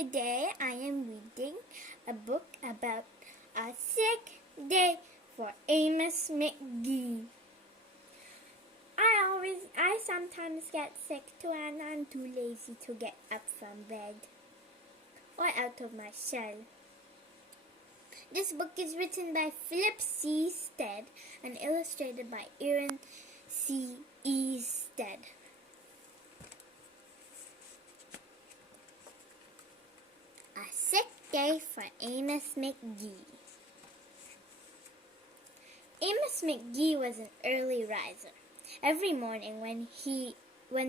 Today I am reading a book about a sick day for Amos McGee. I sometimes get sick too, and I'm too lazy to get up from bed or out of my shell. This book is written by Philip C. Stead and illustrated by Aaron C. E. Stead. A sick day for Amos McGee. Amos McGee was an early riser. Every morning when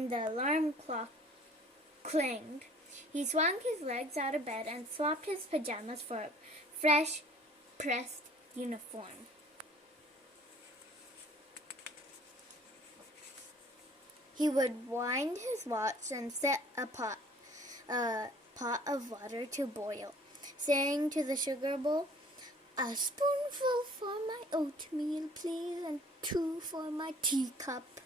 the alarm clock clanged, he swung his legs out of bed and swapped his pajamas for a fresh, pressed uniform. He would wind his watch and set a pot of water to boil, saying to the sugar bowl, "A spoonful for my oatmeal, please, and 2 for my teacup."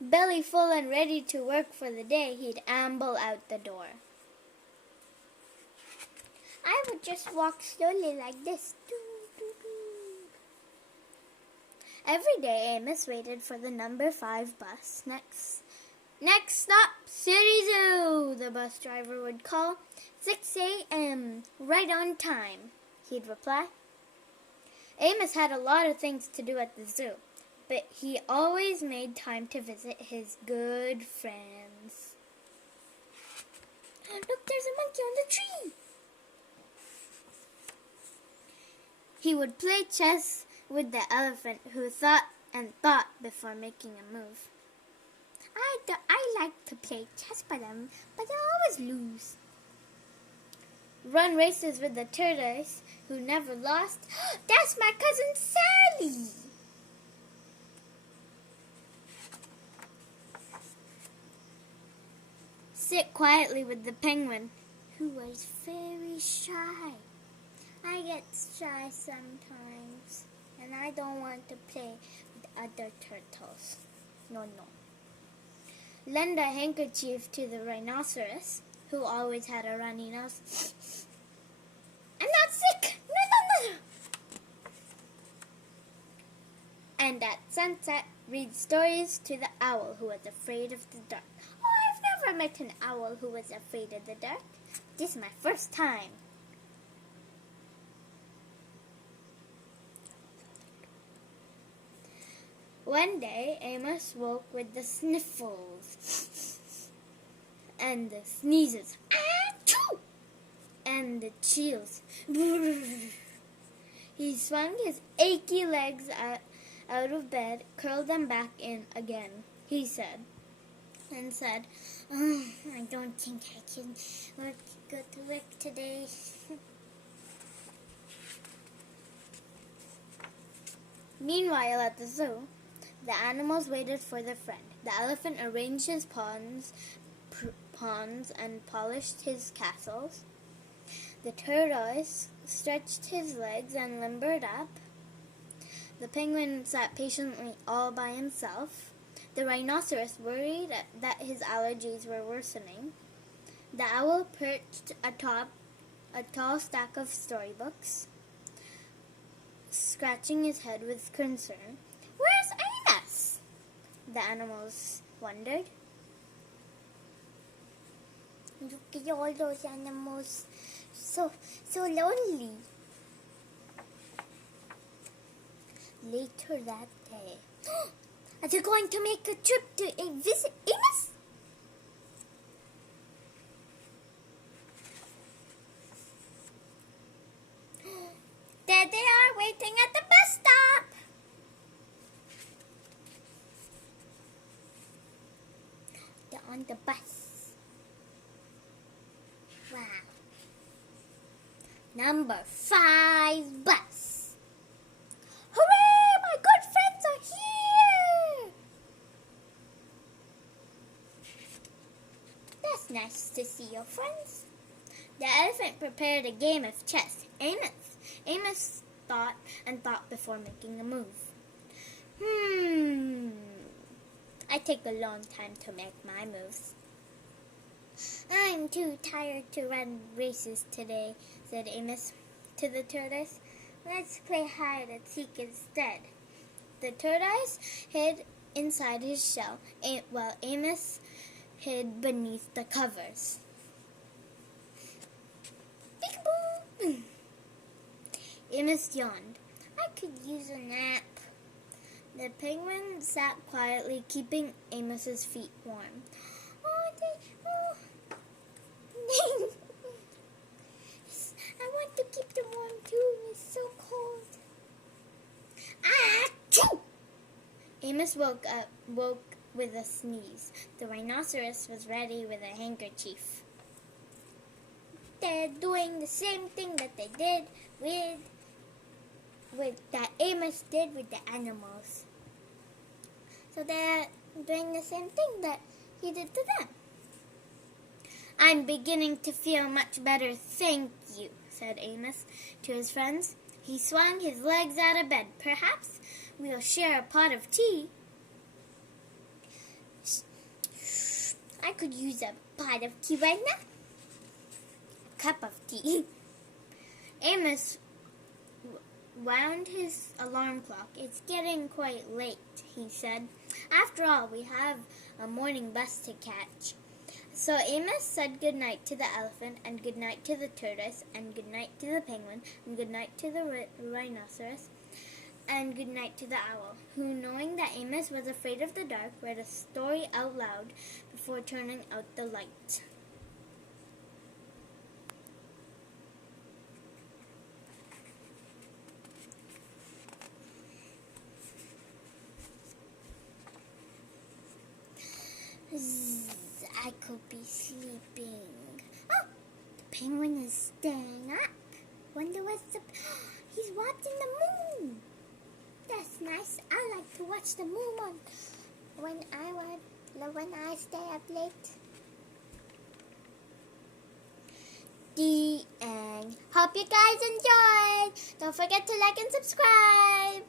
Belly full and ready to work for the day, he'd amble out the door. I would just walk slowly like this. Every day, Amos waited for the number 5 bus. Next stop, City Zoo, the bus driver would call. 6 a.m., right on time, he'd reply. Amos had a lot of things to do at the zoo, but he always made time to visit his good friends. Look, there's a monkey on the tree! He would play chess with the elephant, who thought and thought before making a move. I like to play chess but I always lose. Run races with the tortoise, who never lost. That's my cousin Sally! Sit quietly with the penguin, who was very shy. I get shy sometimes, and I don't want to play with other turtles. No. Lend a handkerchief to the rhinoceros, who always had a runny nose. I'm not sick! No! And at sunset, read stories to the owl, who was afraid of the dark. Oh, I've never met an owl who was afraid of the dark. This is my first time. One day, Amos woke with the sniffles and the sneezes, achoo! And the chills. He swung his achy legs out of bed, curled them back in again, he said, "Oh, I don't think I can go to work today." Meanwhile, at the zoo, the animals waited for their friend. The elephant arranged his pawns and polished his castles. The tortoise stretched his legs and limbered up. The penguin sat patiently all by himself. The rhinoceros worried that his allergies were worsening. The owl perched atop a tall stack of storybooks, scratching his head with concern. "Where's Amos?" the animals wondered. Look at all those animals, so lonely. Later that day, are they going to make a trip to visit Amos? There they are, waiting at the bus stop. They're on the bus. Wow. Number 5 bus. Hooray! My good friends are here! That's nice to see your friends. The elephant prepared a game of chess. Amos thought and thought before making a move. I take a long time to make my moves. I'm too tired to run races today, said Amos to the tortoise. Let's play hide and seek instead. The tortoise hid inside his shell, while Amos hid beneath the covers. Peek-a-boo! Amos yawned. I could use a nap. The penguin sat quietly, keeping Amos's feet warm. I want to keep them warm too. It's so cold. Achoo! Amos woke with a sneeze. The rhinoceros was ready with a handkerchief. They're doing the same thing that they did that Amos did with the animals. So they're doing the same thing that he did to them. I'm beginning to feel much better, thank you, said Amos to his friends. He swung his legs out of bed. Perhaps we'll share a pot of tea. I could use a pot of tea right now. A cup of tea. Amos wound his alarm clock. It's getting quite late, he said. After all, we have a morning bus to catch. So Amos said goodnight to the elephant, and goodnight to the tortoise, and goodnight to the penguin, and goodnight to the rhinoceros, and goodnight to the owl, who, knowing that Amos was afraid of the dark, read a story out loud before turning out the light. I could be sleeping. Oh, the penguin is staying up. Wonder what's he's watching the moon. That's nice. I like to watch the moon when I stay up late. The end. Hope you guys enjoyed. Don't forget to like and subscribe.